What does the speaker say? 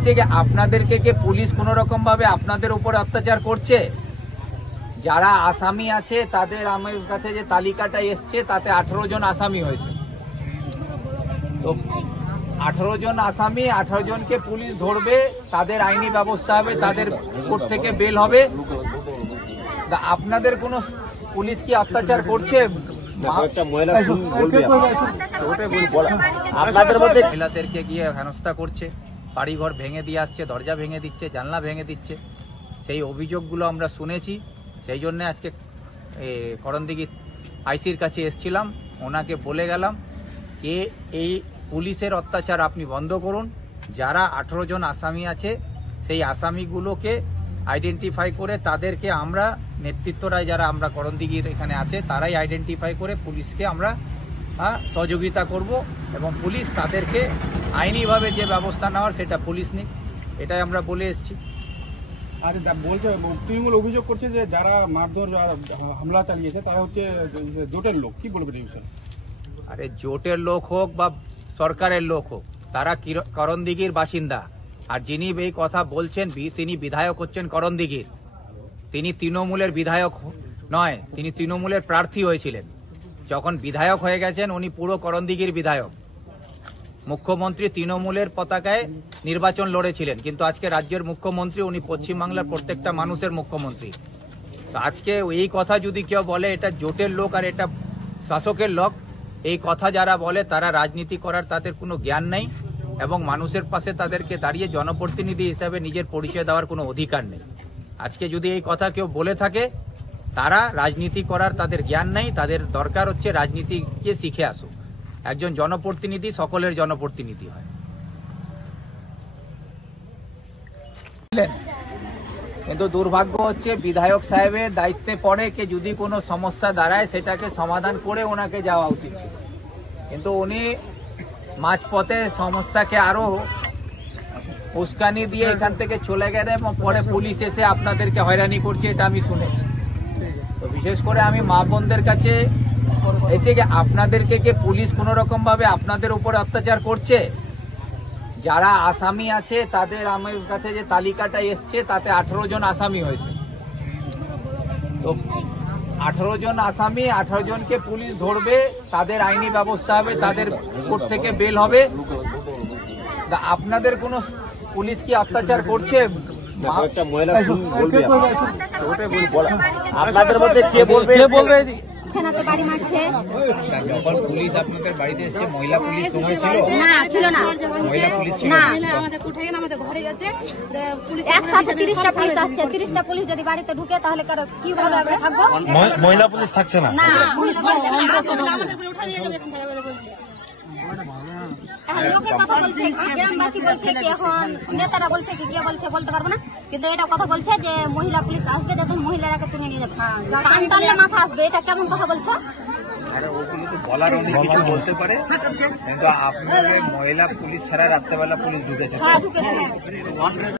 এসে আপনাদেরকে কে পুলিশ কোনো রকম ভাবে আপনাদের উপরে অত্যাচার করছে? যারা আসামি আছে তাদের আমার কাছে যে তালিকাটা এসছে তাতে 18 জন আসামি হয়েছে। তো 18 জন আসামি, 18 জনকে পুলিশ ধরবে, তাদের আইনি ব্যবস্থা হবে, তাদের কোর্ট থেকে বেল হবে। আপনাদের কোনো পুলিশ কি অত্যাচার করছে? মহিলাদেরকে গিয়ে হেনস্থা করছে, বাড়িঘর ভেঙে দিয়ে আসছে, দরজা ভেঙে দিচ্ছে, জানলা ভেঙে দিচ্ছে। সেই অভিযোগগুলো আমরা শুনেছি, সেই জন্য আজকে করণদিঘি আইসির কাছে এসেছিলাম। ওনাকে বলে গেলাম যে এই পুলিশের অত্যাচার আপনি বন্ধ করুন। যারা 18 জন আসামি আছে সেই আসামিগুলোকে আইডেন্টিফাই করে তাদেরকে আমরা নেতৃত্বরায় যারা আমরা করণদিঘির এখানে আছে তারাই আইডেন্টিফাই করে পুলিশকে আমরা সহযোগিতা করব এবং পুলিশ তাদেরকে আইনিভাবে যে ব্যবস্থা নেওয়ার সেটা পুলিশ নিক, এটাই আমরা বলে এসেছি। আর বলছে তৃণমূল অভিযোগ করছে যে যারা মারধর হামলা চালিয়েছে তারা হচ্ছে জোটের লোক, কি বলবেন এই বিষয়ে? আরে জোটের লোক হোক বা সরকারের লোক হোক, তারা করণদিঘির বাসিন্দা। আর যিনি এই কথা বলছেন তিনি বিধায়ক হচ্ছেন করণদিঘির। তিনি তৃণমূলের বিধায়ক নয়, তিনি তৃণমূলের প্রার্থী হয়েছিলেন। যখন বিধায়ক হয়ে গেছেন উনি পুরো করণদিঘির বিধায়ক। মুখ্যমন্ত্রী তৃণমূলের পতাকায় নির্বাচন লড়েছিলেন, কিন্তু আজকে রাজ্যের মুখ্যমন্ত্রী, উনি পশ্চিমবাংলার প্রত্যেকটা মানুষের মুখ্যমন্ত্রী। তো আজকে এই কথা যদি কেউ বলে এটা জোটের লোক আর এটা শাসকের লোক, এই কথা যারা বলে তারা রাজনীতি করার তাদের কোনো জ্ঞান নেই এবং মানুষের পাশে তাদেরকে দাঁড়িয়ে জনপ্রতিনিধি হিসাবে নিজের পরিচয় দেওয়ার কোনো অধিকার নেই। আজকে যদি এই কথা কেউ বলে থাকে তারা রাজনীতি করার তাদের জ্ঞান নেই, তাদের দরকার হচ্ছে রাজনীতিকে শিখে আসুক। একজন জনপ্রতিনিধি সকলের জনপ্রতিনিধি হয়। কিন্তু দুর্ভাগ্য হচ্ছে বিধায়ক সাহেবের দায়িত্বে পড়ে যে যদি কোনো সমস্যা দাঁড়ায় সেটাকে সমাধান করে ওনাকে যাওয়া উচিত ছিল, কিন্তু উনি মাঝপথে সমস্যাকে আরো উস্কানি দিয়ে এখান থেকে চলে গেলে এবং পরে পুলিশ এসে আপনাদেরকে হয়রানি করছে, এটা আমি শুনেছি। তো বিশেষ করে আমি মা বোনদের কাছে এসে আপনাদেরকে কে পুলিশ কোনো রকম ভাবে আপনাদের উপরে অত্যাচার করছে? যারা আসামি আছে তাদের আমার কাছে যে তালিকাটা এসছে তাতে 18 জন আসামি হয়েছে। তো 18 জন আসামি, 18 জনকে পুলিশ ধরবে, তাদের আইনি ব্যবস্থা হবে, তাদের কোর্ট থেকে বেল হবে। আপনাদের কোনো পুলিশ কি অত্যাচার করছে? আপনাদের মধ্যে কে বলবে? যখন পুলিশ আপনাদের বাড়িতে এসেছে, মহিলা পুলিশ সময় ছিল? না, ছিল না। মহিলা পুলিশ ছিল না। একসাথে 30টা পুলিশ আসছে, 30টা পুলিশ যদি বাড়িতে ঢুকে তাহলে কিভাবে আমরা থাকবো? মহিলা পুলিশ থাকছে না। লোকের কথা বলছে, গ্রামবাসী বলছে কি, এখন নেতারা বলছে কি, কে বলছে বলতে পারবো না, কিন্তু এটা কথা বলছে যে মহিলা পুলিশ আসবে, দেখুন মহিলারাকে তুলে নিয়ে যাবে, কান টানলে মাথা আসবে। এটা কেমন কথা বলছো? আরে ওগুলি তো বলার অনেক কিছু বলতে পারে, কিন্তু আপনাদের মহিলা পুলিশ ছাড়া রাত্রেবেলা পুলিশ ঢুকেছে। হ্যাঁ, ঢুকেছে।